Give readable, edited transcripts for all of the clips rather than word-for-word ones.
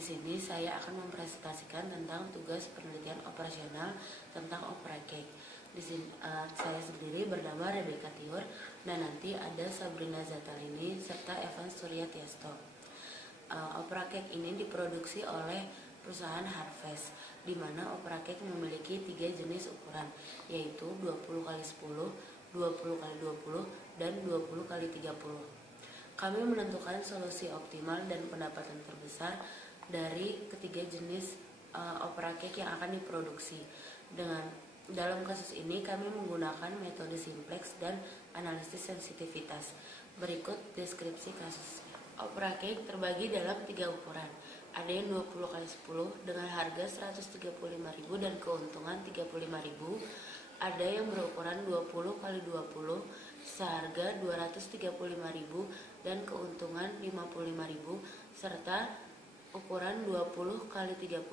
Di sini saya akan mempresentasikan tentang tugas penelitian operasional tentang Opera Cake. Di sini saya sendiri bernama Rebecca Tiur dan nanti ada Sabrina Zatalini serta Evan Surya Tiesto. Opera Cake ini diproduksi oleh perusahaan Harvest, di mana Opera Cake memiliki 3 jenis ukuran, yaitu 20x10, 20x20, dan 20x30. Kami menentukan solusi optimal dan pendapatan terbesar dari ketiga jenis Opera Cake yang akan diproduksi. Dalam kasus ini kami menggunakan metode simplex dan analisis sensitivitas. Berikut deskripsi kasus. Opera Cake terbagi dalam 3 ukuran. Ada yang 20x10 dengan harga 135.000 dan keuntungan 35.000. Ada yang berukuran 20x20 seharga 235.000 dan keuntungan 55.000, serta ukuran 20x30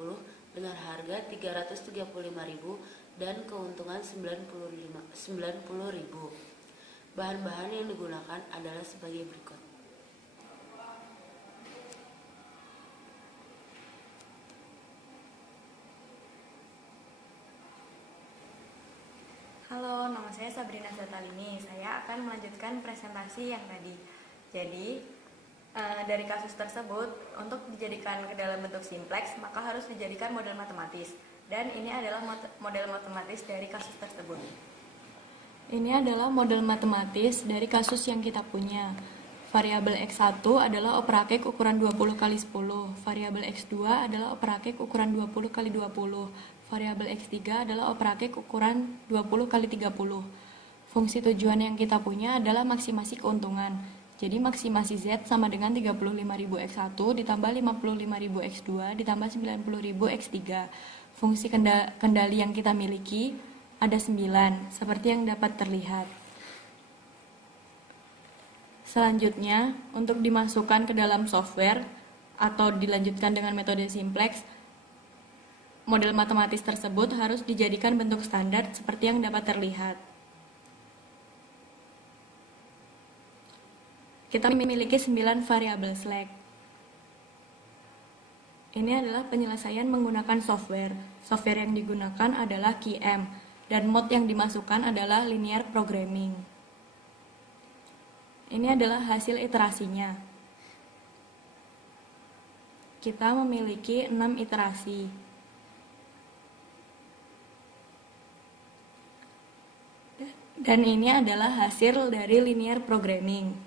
dengan harga 335.000 dan keuntungan 90.000. Bahan-bahan yang digunakan adalah sebagai berikut. Halo, nama saya Sabrina Zatalini. Saya akan melanjutkan presentasi yang tadi. Jadi, dari kasus tersebut, untuk dijadikan ke dalam bentuk simplex, maka harus dijadikan model matematis. Dan ini adalah model matematis dari kasus tersebut. Ini adalah model matematis dari kasus yang kita punya. Variabel X1 adalah Opera Cake ukuran 20x10. Variabel X2 adalah Opera Cake ukuran 20x20. Variabel X3 adalah Opera Cake ukuran 20x30. Fungsi tujuan yang kita punya adalah maksimasi keuntungan. Jadi maksimasi Z sama dengan 35.000 X1 ditambah 55.000 X2 ditambah 90.000 X3. Fungsi kendali yang kita miliki ada 9, seperti yang dapat terlihat. Selanjutnya, untuk dimasukkan ke dalam software atau dilanjutkan dengan metode simplex, model matematis tersebut harus dijadikan bentuk standar seperti yang dapat terlihat. Kita memiliki 9 variabel slack. Ini adalah penyelesaian menggunakan software. Software yang digunakan adalah QM, dan mode yang dimasukkan adalah linear programming. Ini adalah hasil iterasinya. Kita memiliki 6 iterasi. Dan ini adalah hasil dari linear programming.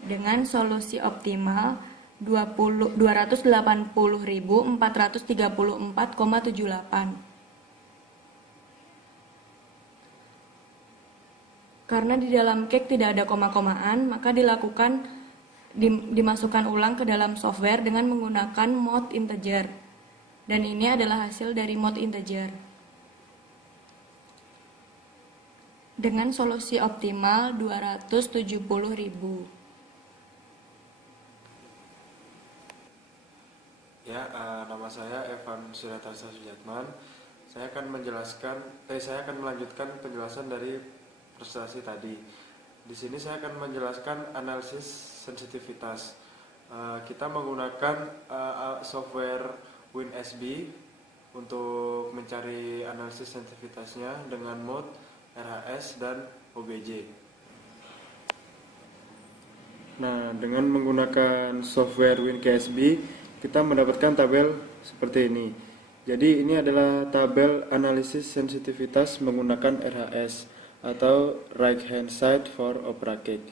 Dengan solusi optimal 280.434,78. Karena di dalam cake tidak ada koma-komaan, maka dimasukkan ulang ke dalam software dengan menggunakan mode integer. Dan ini adalah hasil dari mode integer. Dengan solusi optimal 270.000. Ya, nama saya Evan Surya Tiesto. Saya akan melanjutkan penjelasan dari presentasi tadi. Di sini saya akan menjelaskan analisis sensitivitas. Kita menggunakan software WinSB untuk mencari analisis sensitivitasnya dengan mode RHS dan OBJ. Nah, dengan menggunakan software WinKSB, kita mendapatkan tabel seperti ini. Jadi ini adalah tabel analisis sensitivitas menggunakan RHS atau right hand side for Opera Cake.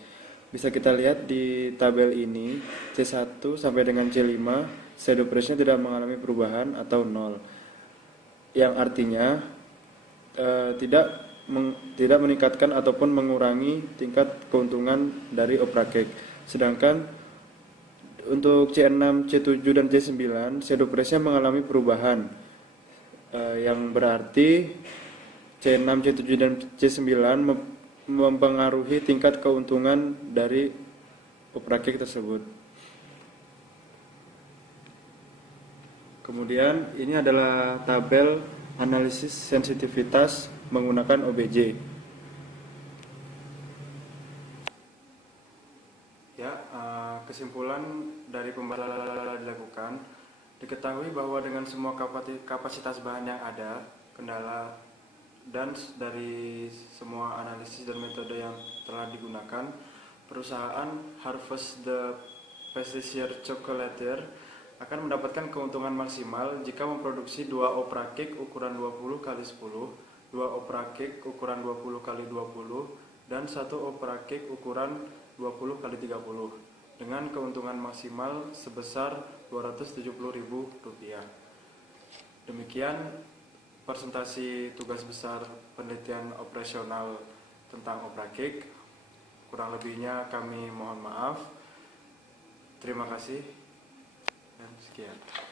Bisa kita lihat di tabel ini, C1 sampai dengan C5 shadow price-nya tidak mengalami perubahan atau 0, yang artinya tidak meningkatkan ataupun mengurangi tingkat keuntungan dari Opera Cake. Sedangkan untuk C6, C7 dan C9 shadow price-nya mengalami perubahan, yang berarti C6, C7 dan C9 mempengaruhi tingkat keuntungan dari Opera Cake tersebut. Kemudian ini adalah tabel analisis sensitivitas menggunakan OBJ. Ya, kesimpulan dari pembahasan dilakukan digunakan. Diketahui bahwa dengan semua kapasitas bahan yang ada, kendala dan dari semua analisis dan metode yang telah digunakan, perusahaan Harvest the Pasteurized Chocolatier akan mendapatkan keuntungan maksimal jika memproduksi 2 opera cake ukuran 20 x 10, 2 opera cake ukuran 20 x 20, dan 1 opera cake ukuran 20 x 30 dengan keuntungan maksimal sebesar Rp270.000. Demikian presentasi tugas besar penelitian operasional tentang opera cake. Kurang lebihnya kami mohon maaf. Terima kasih dan sekian.